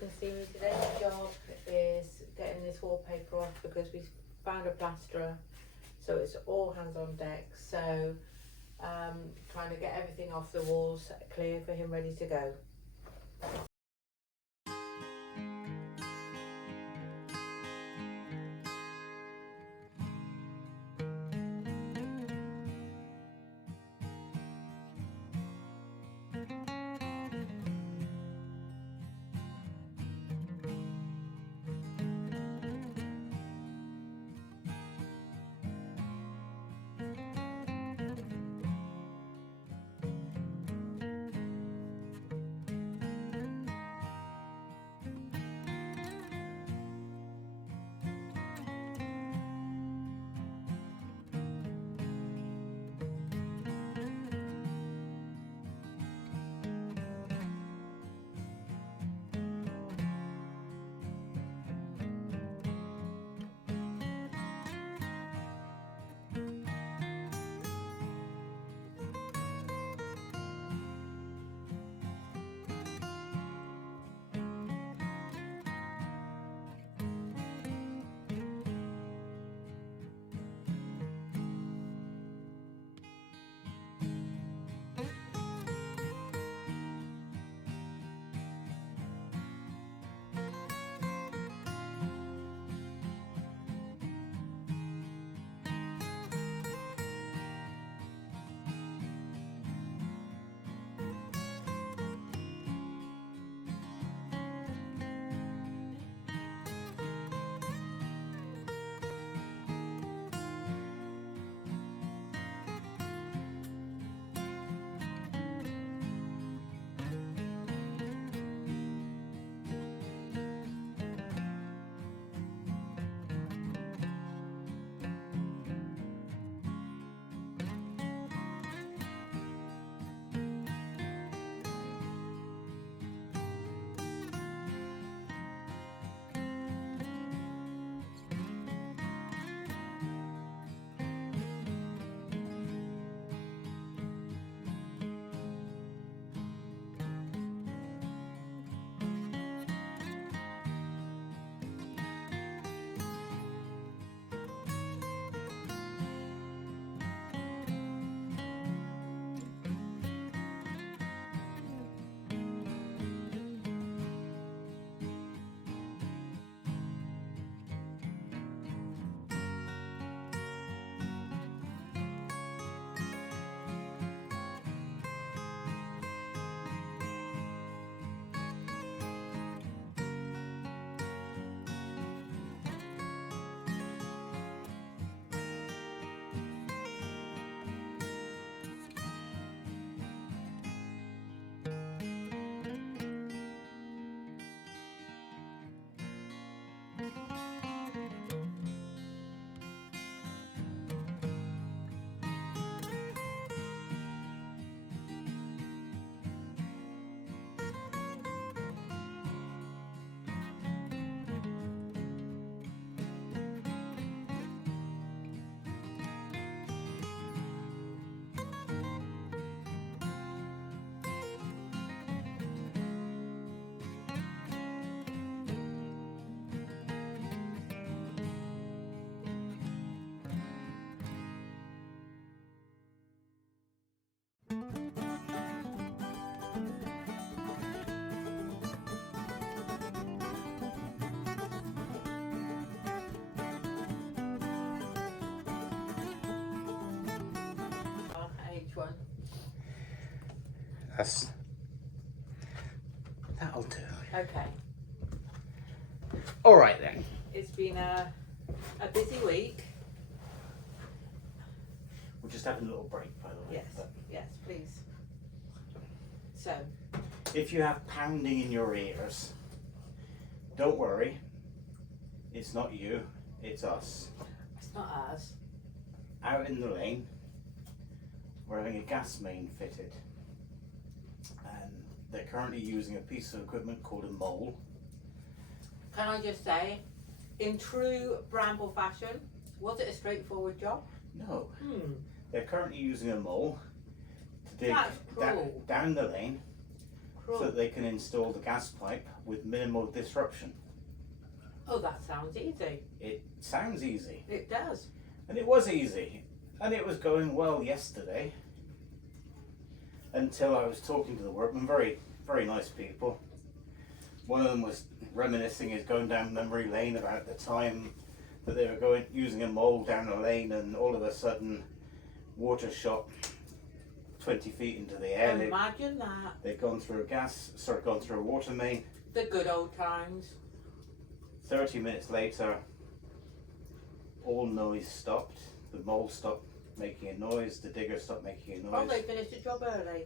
can see me, today's job is getting this wallpaper off because we found a plasterer, so it's all hands on deck. So trying to get everything off the walls clear for him, ready to go. One. That'll do. Okay. All right then. It's been a busy week. We're just having a little break, by the way. Yes, yes, please. So, If you have pounding in your ears, don't worry. It's not you, it's us. it's not ours. Out in the lane, we're having a gas main fitted. And they're currently using a piece of equipment called a mole. Can I just say, in true Bramble fashion, was it a straightforward job? No. They're currently using a mole to dig That's cruel. down the lane cool. so that they can install the gas pipe with minimal disruption. Oh, that sounds easy. It sounds easy. It does. And it was easy. And it was going well yesterday. Until I was talking to the workmen, very, very nice people. One of them was reminiscing, is going down memory lane about the time that they were using a mould down a lane, and all of a sudden water shot 20 feet into the air. Imagine that. They'd gone through a water main. The good old times. 30 minutes later, all noise stopped. The mould stopped making a noise, the digger stopped making a noise. Oh, they finished the job early.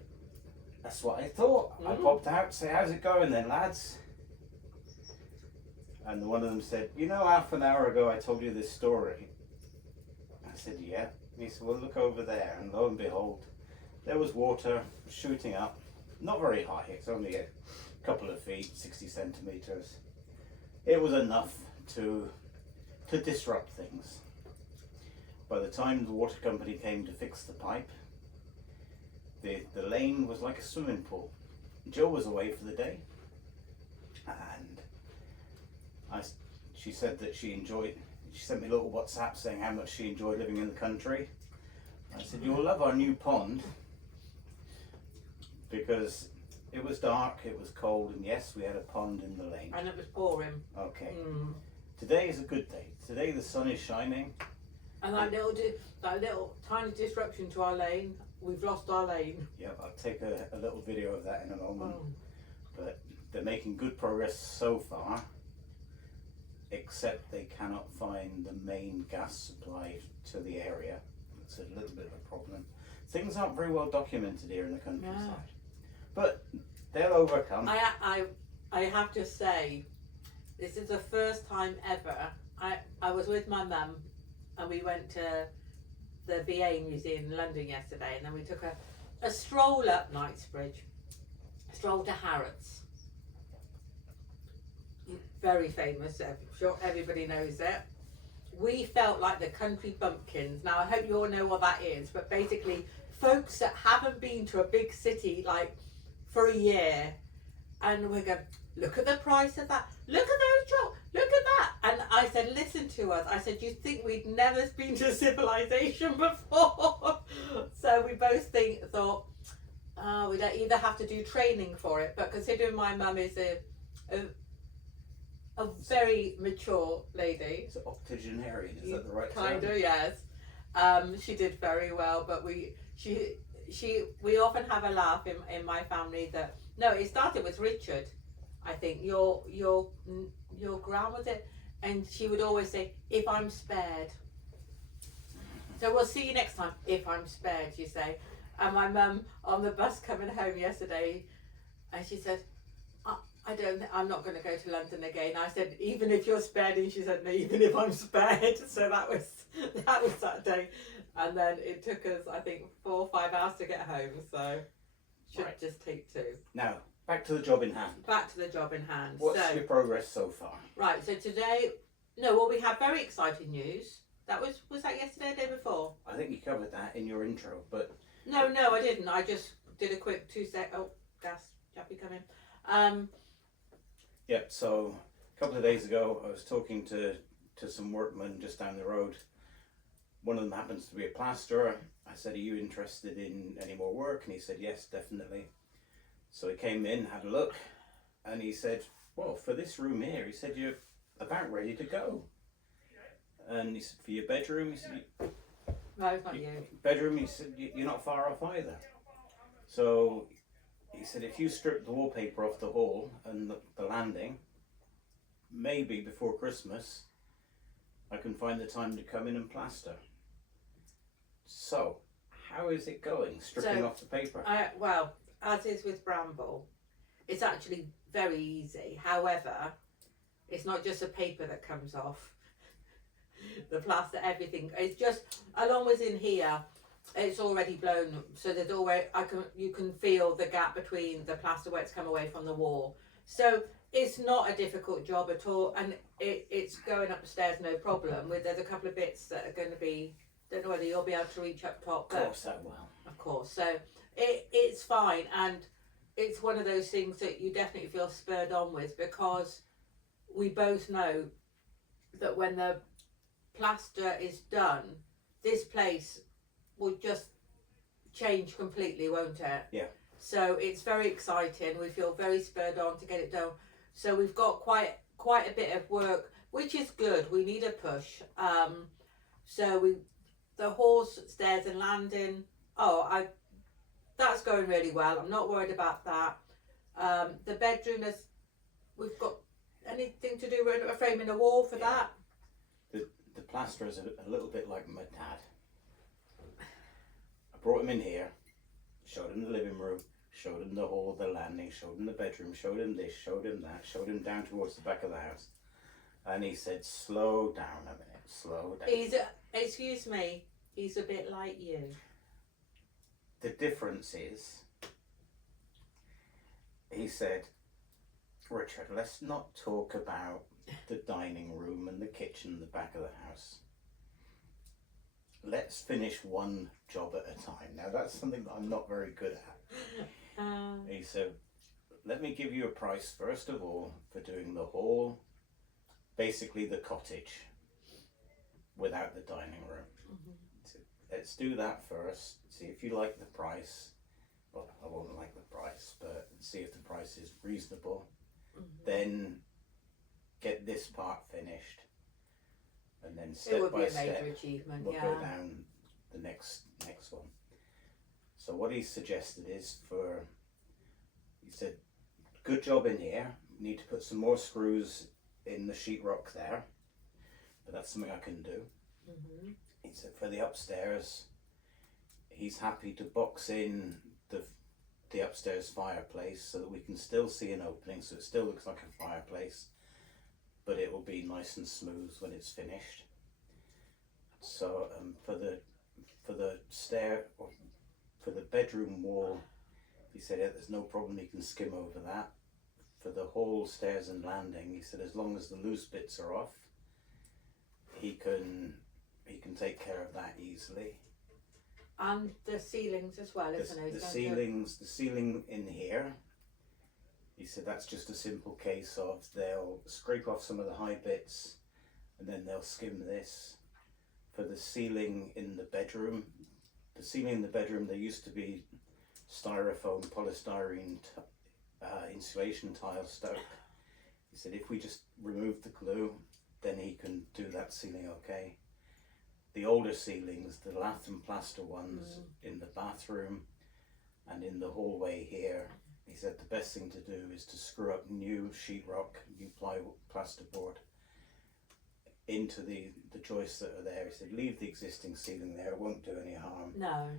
That's what I thought. I popped out to say, how's it going then, lads? And one of them said, you know, half an hour ago I told you this story. I said, yeah. And he said, well, look over there. And lo and behold, there was water shooting up. Not very high, it's only a couple of feet, 60 centimetres. It was enough to disrupt things. By the time the water company came to fix the pipe, the lane was like a swimming pool. Jill was away for the day, and she said that she sent me a little WhatsApp saying how much she enjoyed living in the country. I said, you'll love our new pond, because it was dark, it was cold, and yes, we had a pond in the lane. And it was pouring. Okay. Today is a good day. Today the sun is shining. And that little tiny disruption to our lane, we've lost our lane. Yeah, I'll take a little video of that in a moment. But they're making good progress so far, except they cannot find the main gas supply to the area. It's a little bit of a problem. Things aren't very well documented here in the countryside. But they'll overcome. I have to say, this is the first time ever. I was with my mum, and we went to the VA Museum in London yesterday, and then we took a stroll up Knightsbridge, a stroll to Harrods. Very famous, I'm sure everybody knows it. We felt like the country bumpkins. Now, I hope you all know what that is, but basically, folks that haven't been to a big city like for a year, and we're going, look at the price of that, look at those jobs, look at that. And I said, listen to us. I said, you think we'd never been to civilization before? So we both thought, oh, we'd either have to do training for it, but considering my mum is a very mature lady. It's octogenarian, is that the right term? Kind of, yes. She did very well, but we often have a laugh in my family that, no, it started with Richard. I think your gran, was it? And she would always say, if I'm spared. So we'll see you next time, if I'm spared, you say. And my mum on the bus coming home yesterday, and she said, I'm not going to go to London again. I said, even if you're spared, and she said, no, even if I'm spared. So that was that day. And then it took us, I think, 4 or 5 hours to get home. So should just take 2. Now, back to the job in hand. Back to the job in hand. What's your progress so far? Right, so today, we had very exciting news. That was that yesterday or the day before? I think you covered that in your intro, but... No, I didn't. I just did a quick 2-sec, gas, Jappy come in. Yep, so a couple of days ago, I was talking to some workmen just down the road. One of them happens to be a plasterer. I said, are you interested in any more work? And he said, yes, definitely. So he came in, had a look, and he said, well, for this room here, he said, you're about ready to go. And he said, for your bedroom, he said, no, it's not you. Bedroom, he said, you're not far off either. So he said, if you strip the wallpaper off the hall and the landing, maybe before Christmas, I can find the time to come in and plaster. So, how is it going, stripping off the paper? Well, as is with Bramble, it's actually very easy. However, it's not just the paper that comes off. The plaster, everything. It's just, along with in here, it's already blown, so there's already, you can feel the gap between the plaster where it's come away from the wall. So it's not a difficult job at all, and it's going up the stairs no problem. There's a couple of bits that are going to be, don't know whether you'll be able to reach up top. Of course I will. Of course, so it's fine, and it's one of those things that you definitely feel spurred on with, because we both know that when the plaster is done, this place will just change completely, won't it? Yeah. So it's very exciting. We feel very spurred on to get it done. So we've got quite a bit of work, which is good. We need a push. So the halls, stairs and landing. That's going really well. I'm not worried about that. The bedroom is. We've got anything to do with a frame in a wall for that. The plasterer is a little bit like my dad. I brought him in here, showed him the living room, showed him the hall, the landing, showed him the bedroom, showed him this, showed him that, showed him down towards the back of the house, and he said, "Slow down a minute, slow down." Excuse me, he's a bit like you. The difference is, he said, "Richard, let's not talk about the dining room and the kitchen in the back of the house. Let's finish one job at a time." Now that's something that I'm not very good at. He said, "Let me give you a price first of all for doing the hall, basically the cottage, without the dining room. So let's do that first, see if you like the price. Well, I won't like the price, but see if the price is reasonable. Then get this part finished, and then step by step we'll go down the next one." So what he suggested is he said, "Good job in here, need to put some more screws in the sheetrock there, but that's something I can do." He said for the upstairs, he's happy to box in the upstairs fireplace so that we can still see an opening, so it still looks like a fireplace, but it will be nice and smooth when it's finished. So for the stair, or for the bedroom wall, he said there's no problem, he can skim over that. For the hall, stairs and landing, he said as long as the loose bits are off, he can take care of that easily. And the ceilings as well, isn't it? The ceiling in here, he said that's just a simple case of they'll scrape off some of the high bits and then they'll skim this. For the ceiling in the bedroom, there used to be styrofoam, polystyrene insulation tile stuck. He said if we just remove the glue, then he can do that ceiling okay. The older ceilings, the lath and plaster ones in the bathroom and in the hallway here, he said the best thing to do is to screw up new sheetrock, new plasterboard into the joists that are there. He said leave the existing ceiling there, it won't do any harm. No.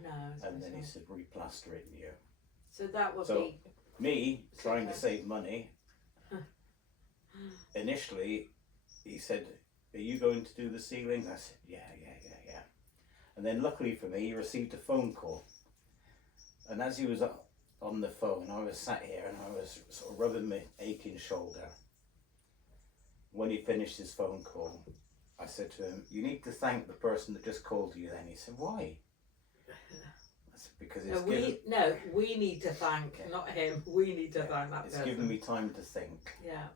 And then he said replaster it new. So that would be... Me, trying to save money, initially he said, "Are you going to do the ceiling?" I said, yeah. And then luckily for me, he received a phone call. And as he was on the phone, I was sat here and I was sort of rubbing my aching shoulder. When he finished his phone call, I said to him, "You need to thank the person that just called you then." He said, "Why?" I said, "Because we need to thank, not him. We need to thank that person. It's given me time to think." Yeah.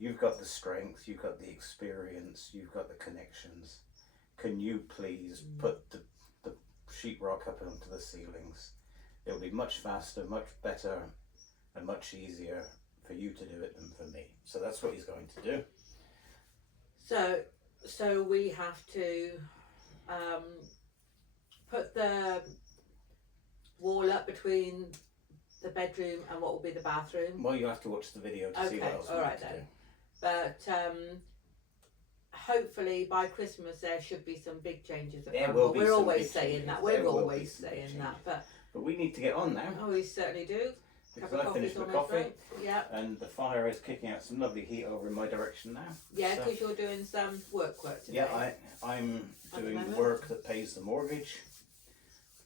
You've got the strength, you've got the experience, you've got the connections. Can you please put the sheetrock up onto the ceilings? It'll be much faster, much better, and much easier for you to do it than for me. So that's what he's going to do. So we have to put the wall up between the bedroom and what will be the bathroom. Well, you have to watch the video to see what else we need to do. But hopefully by Christmas there should be some big changes at There Bramble. will be We're some always big saying changes. that. There We're will always be some big saying that. changes. But we need to get on now. Oh, we certainly do. Because I finished my coffee. Yeah. And the fire is kicking out some lovely heat over in my direction now. Yeah, because you're doing some work today. Yeah, I'm doing the work that pays the mortgage.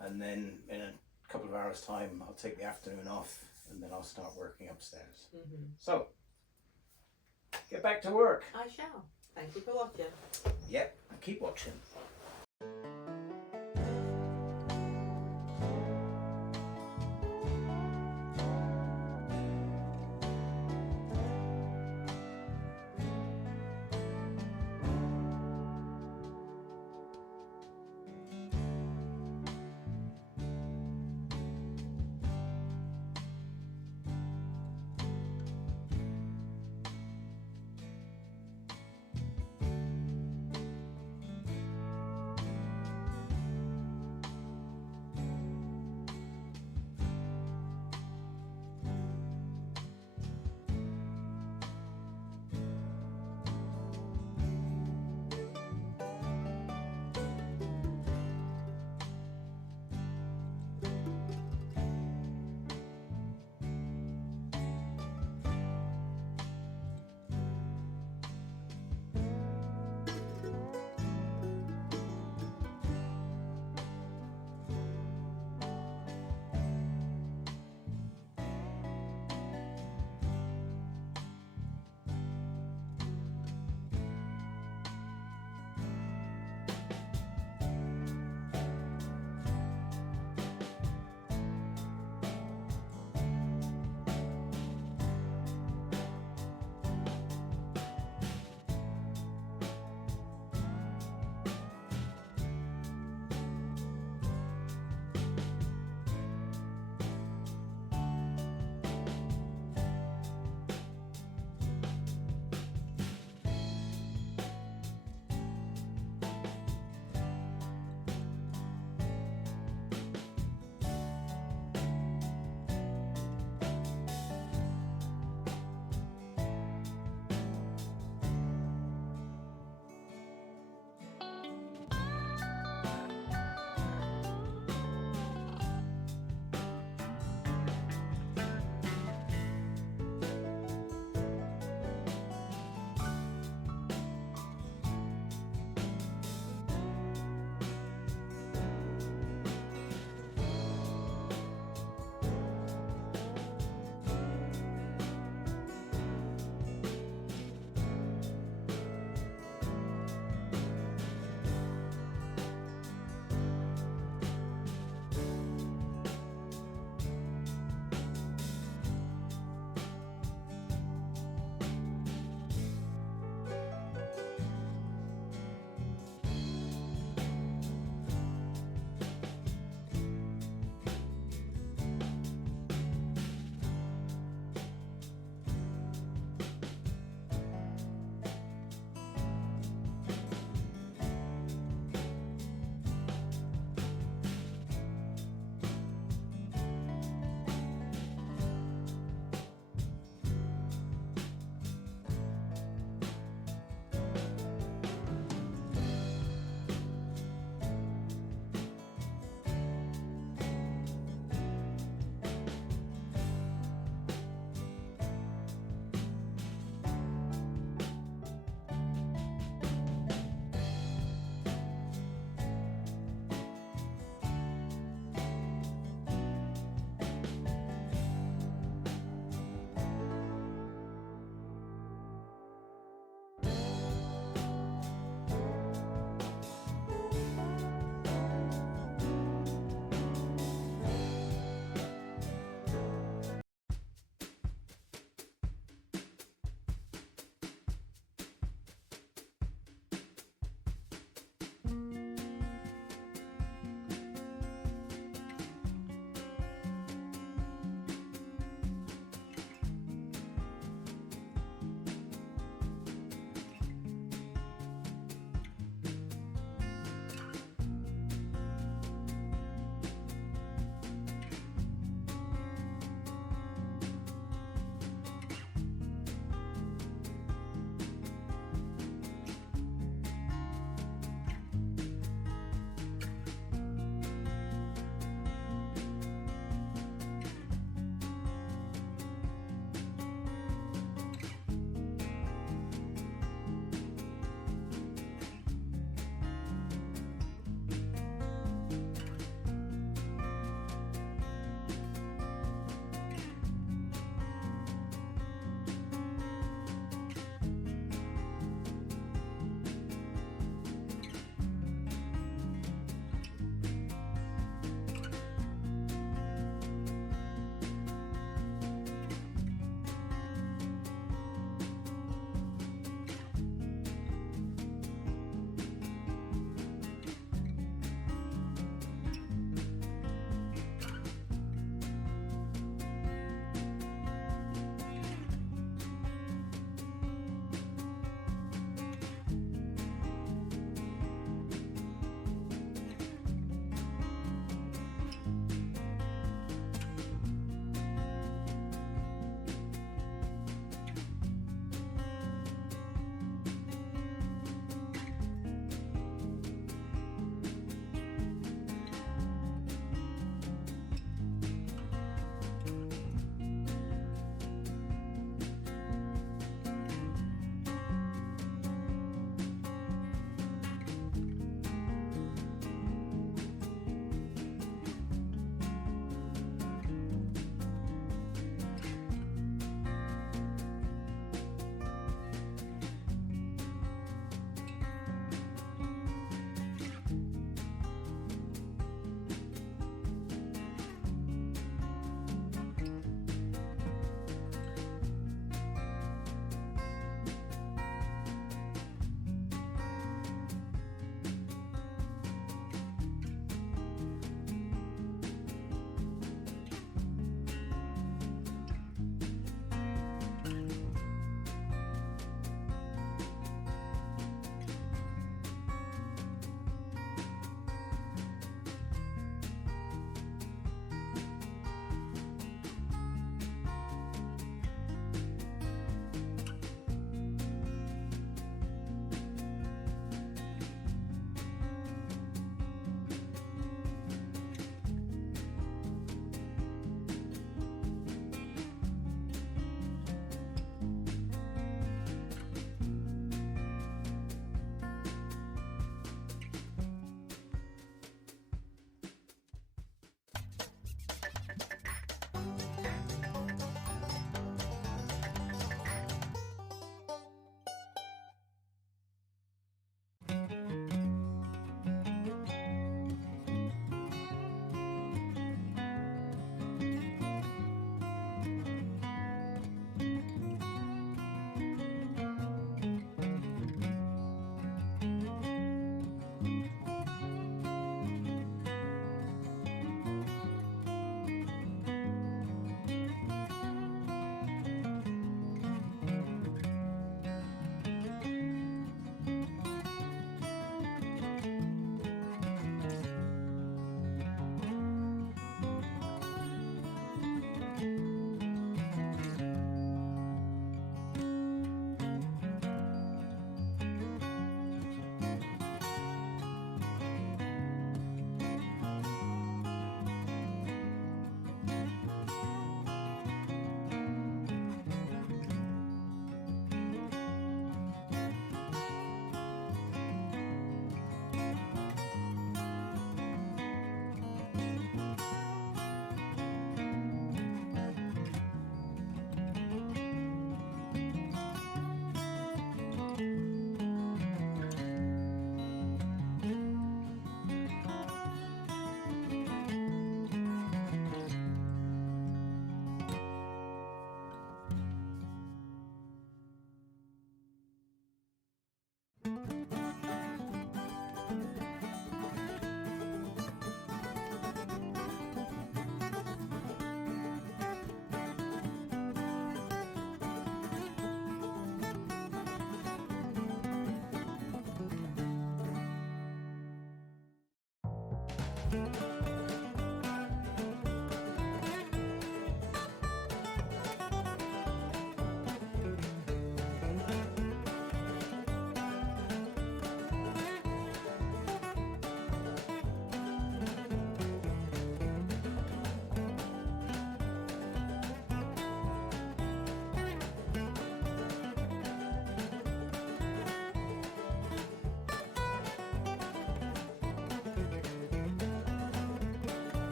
And then in a couple of hours' time, I'll take the afternoon off and then I'll start working upstairs. So, get back to work. I shall. Thank you for watching. Yep, keep watching.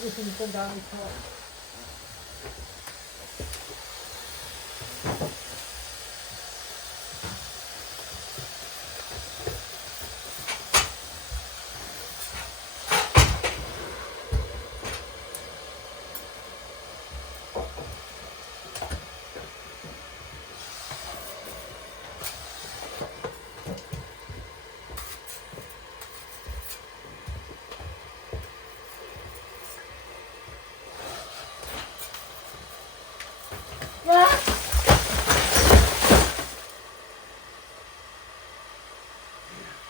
Everything's down the top.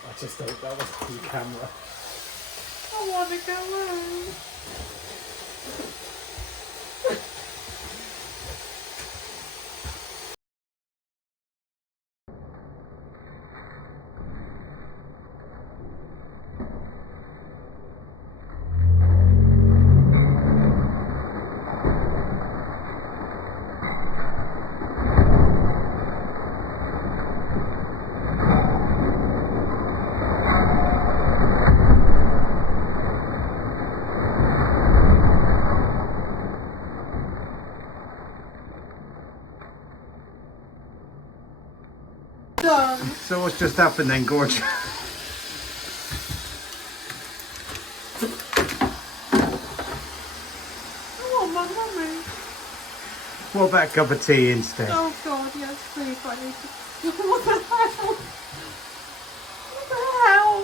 I just hope that was on camera. I want to go home. Done. So what's just happened then, Gorge? Oh, my mummy. What about a cup of tea instead? Oh God, yes, please, I need to. What the hell? What the hell?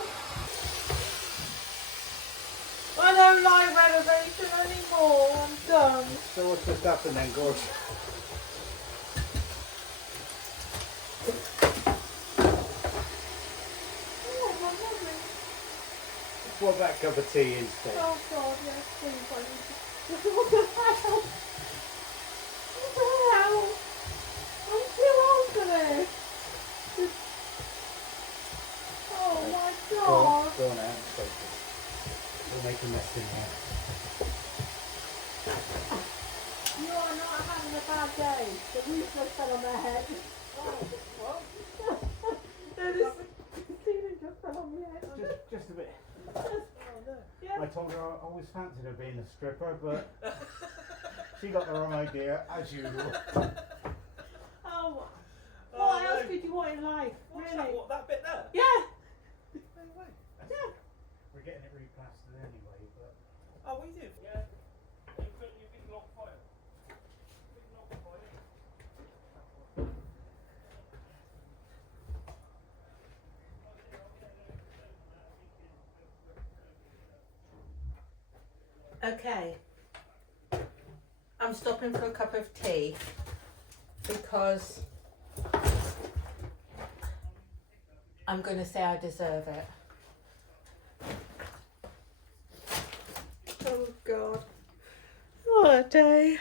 I don't like renovation anymore. I'm done. So what's just happened then, Gorge? What about a cup of tea instead? Oh God, yes, please, I need to. What the hell? What the hell? I'm too old for this. Oh my God. Go on out and focus. We'll make a mess in here. You are not having a bad day. The roof just fell on their head. Oh, what? No, the ceiling just fell on my head. Just a bit. Oh, no. Yeah. I told her I always fancied her being a stripper, but she got the wrong idea, as usual. Oh, what else did you want in life? What's Really? that? What, that bit there? Yeah. No way. Yeah. We're getting it replastered anyway, but... Oh, we do? Yeah. You put your big log fire. Big log fire. Okay. I'm stopping for a cup of tea because I'm going to say I deserve it. Oh God. What a day.